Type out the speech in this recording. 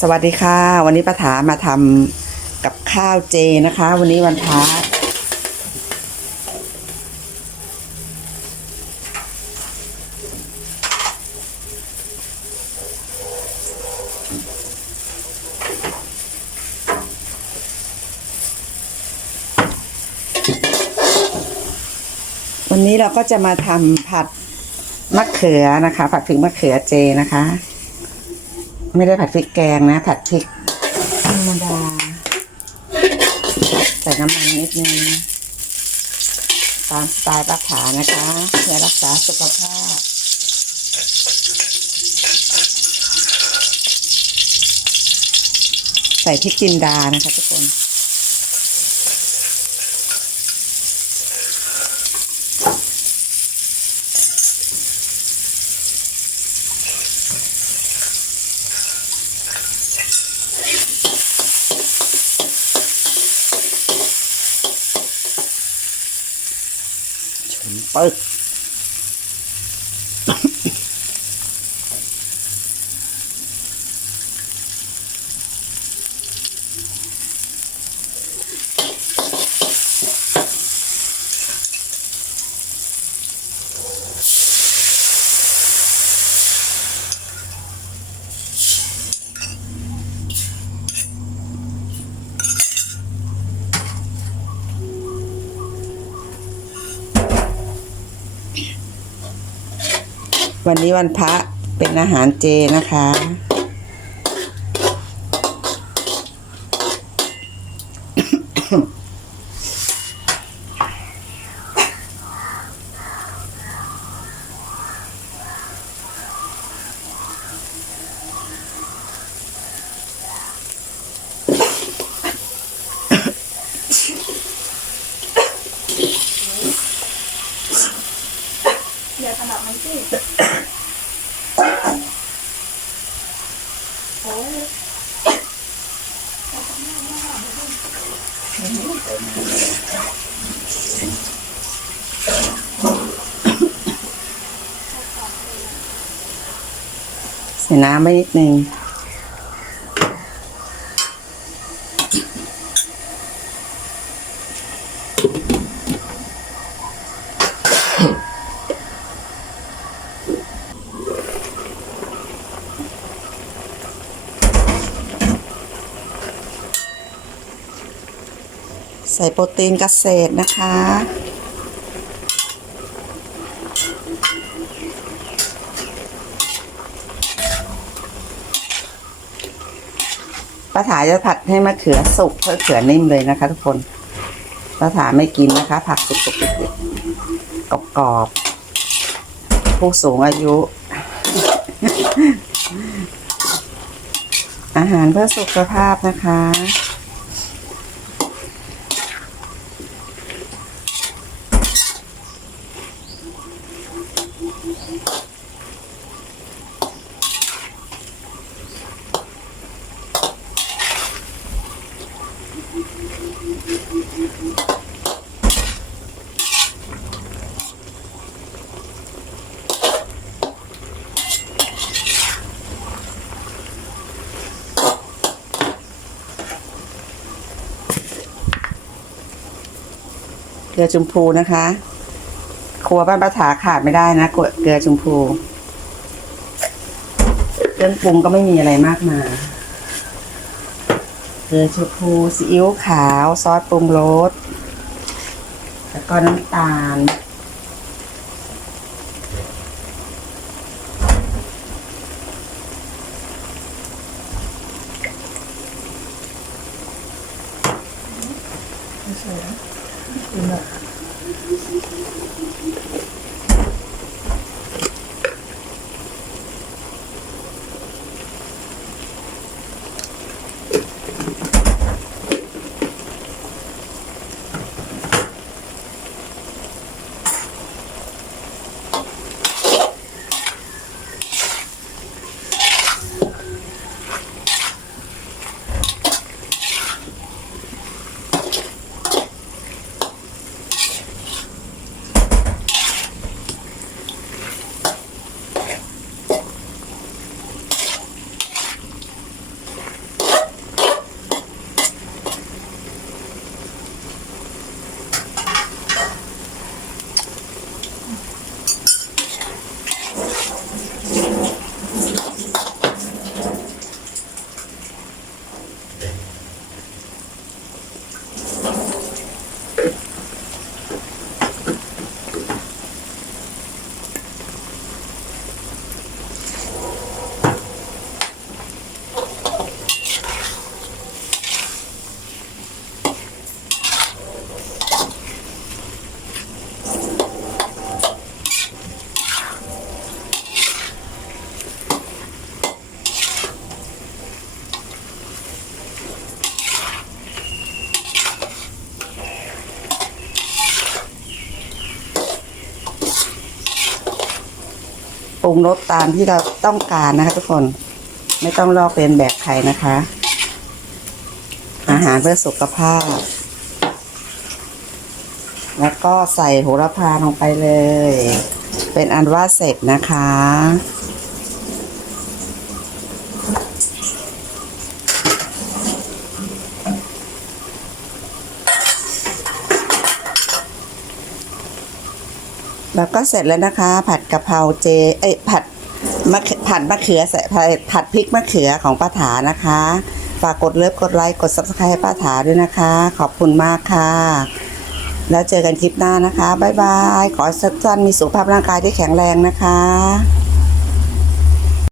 สวัสดีค่ะ วันนี้ป้าถามาทำกับข้าวเจนะคะ วันนี้วันพระวันนี้เราก็จะมาทำผัดมะเขือนะคะ ผัดพริกมะเขือเจนะคะ ไม่ได้ผัดพริกแกงนะ ผัดพริกธรรมดาใส่น้ำมันนิดนึงตามสไตล์ป้าผานะคะเพื่อรักษาสุขภาพใส่พริกจินดานะคะทุกคน Bye. วันนี้วันพระเป็นอาหารเจนะคะอย่าขนาดนั้นสิ ใส่น้ำไปนิดนึง ส่โปรตีนเกษตรนะคะ ป้าถาจะผัดให้มะเขือสุกมะเขือนิ่มเลยนะคะทุกคนป้าถาไม่กินนะคะ ผักสุกๆกรอบๆผู้สูงอายุ อาหารเพื่อสุขภาพนะคะ ลือชมพูนะคะ ครัวบ้านป้าถาขาดไม่ได้นะเกลือชมพูเครื่องปรุงก็ไม่มีอะไรมากมายเกลือชมพูซีอิ๊วขาวซอสปรุงรสแล้วก็น้ำตาลไม่ ช่น ปรุงรสตามที่เราต้องการนะคะทุกคนไม่ต้องลอกเป็นแบบใครนะคะ อาหารเพื่อสุขภาพ แล้วก็ใส่โหระพาลงไปเลย เป็นอันว่าเสร็จนะคะ แล้วก็เสร็จแล้วนะคะ ผัดกะเพราเจ เอ้ยผัดมะผัดมะเขือใส่ผัดพริกมะเขือของป้าถานะคะ ฝากกดเลิฟกดไลค์กดซับสไครต์ให้ป้าถาด้วยนะคะ ขอบคุณมากค่ะ แล้วเจอกันคลิปหน้านะคะ บ๊ายบาย ขอให้ทุกท่านมีสุขภาพร่างกายที่แข็งแรงนะคะ